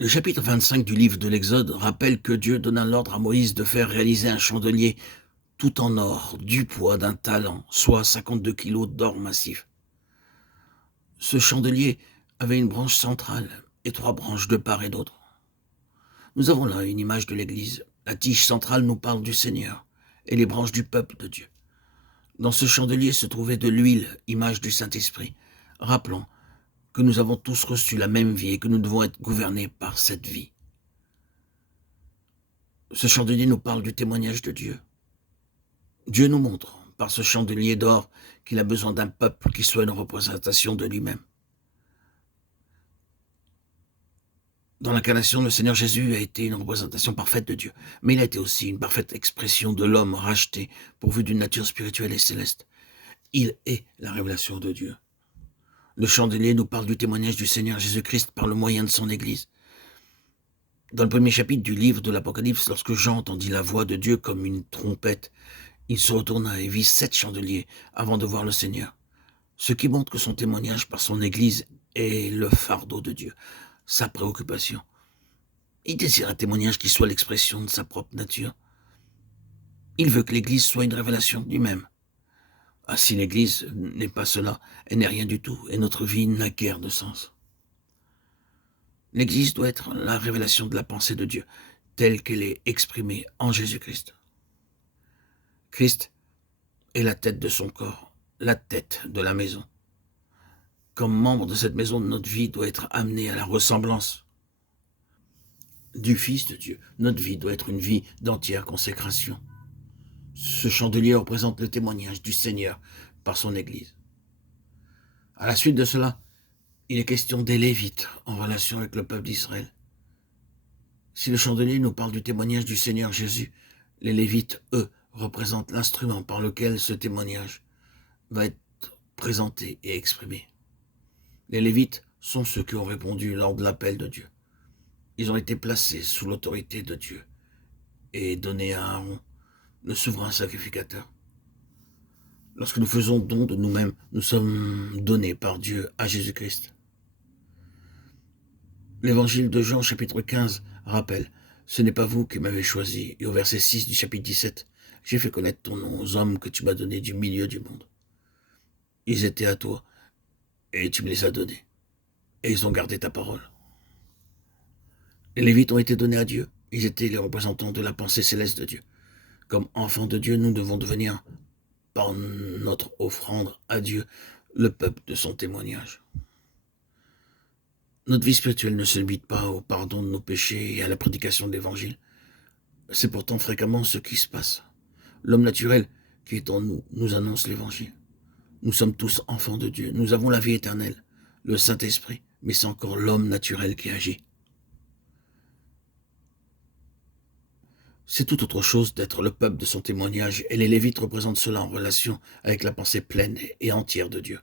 Le chapitre 25 du livre de l'Exode rappelle que Dieu donna l'ordre à Moïse de faire réaliser un chandelier tout en or, du poids d'un talent, soit 52 kilos d'or massif. Ce chandelier avait une branche centrale et 3 branches de part et d'autre. Nous avons là une image de l'Église. La tige centrale nous parle du Seigneur et les branches du peuple de Dieu. Dans ce chandelier se trouvait de l'huile, image du Saint-Esprit. Rappelons que nous avons tous reçu la même vie et que nous devons être gouvernés par cette vie. Ce chandelier nous parle du témoignage de Dieu. Dieu nous montre, par ce chandelier d'or, qu'il a besoin d'un peuple qui soit une représentation de lui-même. Dans l'incarnation, le Seigneur Jésus a été une représentation parfaite de Dieu, mais il a été aussi une parfaite expression de l'homme racheté, pourvu d'une nature spirituelle et céleste. Il est la révélation de Dieu. Le chandelier nous parle du témoignage du Seigneur Jésus-Christ par le moyen de son Église. Dans le premier chapitre du livre de l'Apocalypse, lorsque Jean entendit la voix de Dieu comme une trompette, il se retourna et vit 7 chandeliers avant de voir le Seigneur. Ce qui montre que son témoignage par son Église est le fardeau de Dieu, sa préoccupation. Il désire un témoignage qui soit l'expression de sa propre nature. Il veut que l'Église soit une révélation de lui-même. Ah, si l'Église n'est pas cela, elle n'est rien du tout, et notre vie n'a guère de sens. L'Église doit être la révélation de la pensée de Dieu, telle qu'elle est exprimée en Jésus-Christ. Christ est la tête de son corps, la tête de la maison. Comme membre de cette maison, notre vie doit être amenée à la ressemblance du Fils de Dieu. Notre vie doit être une vie d'entière consécration. Ce chandelier représente le témoignage du Seigneur par son Église. À la suite de cela, il est question des Lévites en relation avec le peuple d'Israël. Si le chandelier nous parle du témoignage du Seigneur Jésus, les Lévites, eux, représentent l'instrument par lequel ce témoignage va être présenté et exprimé. Les Lévites sont ceux qui ont répondu lors de l'appel de Dieu. Ils ont été placés sous l'autorité de Dieu et donnés à Aaron, le souverain sacrificateur. Lorsque nous faisons don de nous-mêmes, nous sommes donnés par Dieu à Jésus-Christ. L'évangile de Jean, chapitre 15, rappelle « Ce n'est pas vous qui m'avez choisi » et au verset 6 du chapitre 17, « J'ai fait connaître ton nom aux hommes que tu m'as donnés du milieu du monde. Ils étaient à toi et tu me les as donnés et ils ont gardé ta parole. » Les Lévites ont été donnés à Dieu. Ils étaient les représentants de la pensée céleste de Dieu. Comme enfants de Dieu, nous devons devenir, par notre offrande à Dieu, le peuple de son témoignage. Notre vie spirituelle ne se limite pas au pardon de nos péchés et à la prédication de l'Évangile. C'est pourtant fréquemment ce qui se passe. L'homme naturel qui est en nous nous annonce l'Évangile. Nous sommes tous enfants de Dieu. Nous avons la vie éternelle, le Saint-Esprit, mais c'est encore l'homme naturel qui agit. C'est tout autre chose d'être le peuple de son témoignage, et les Lévites représentent cela en relation avec la pensée pleine et entière de Dieu.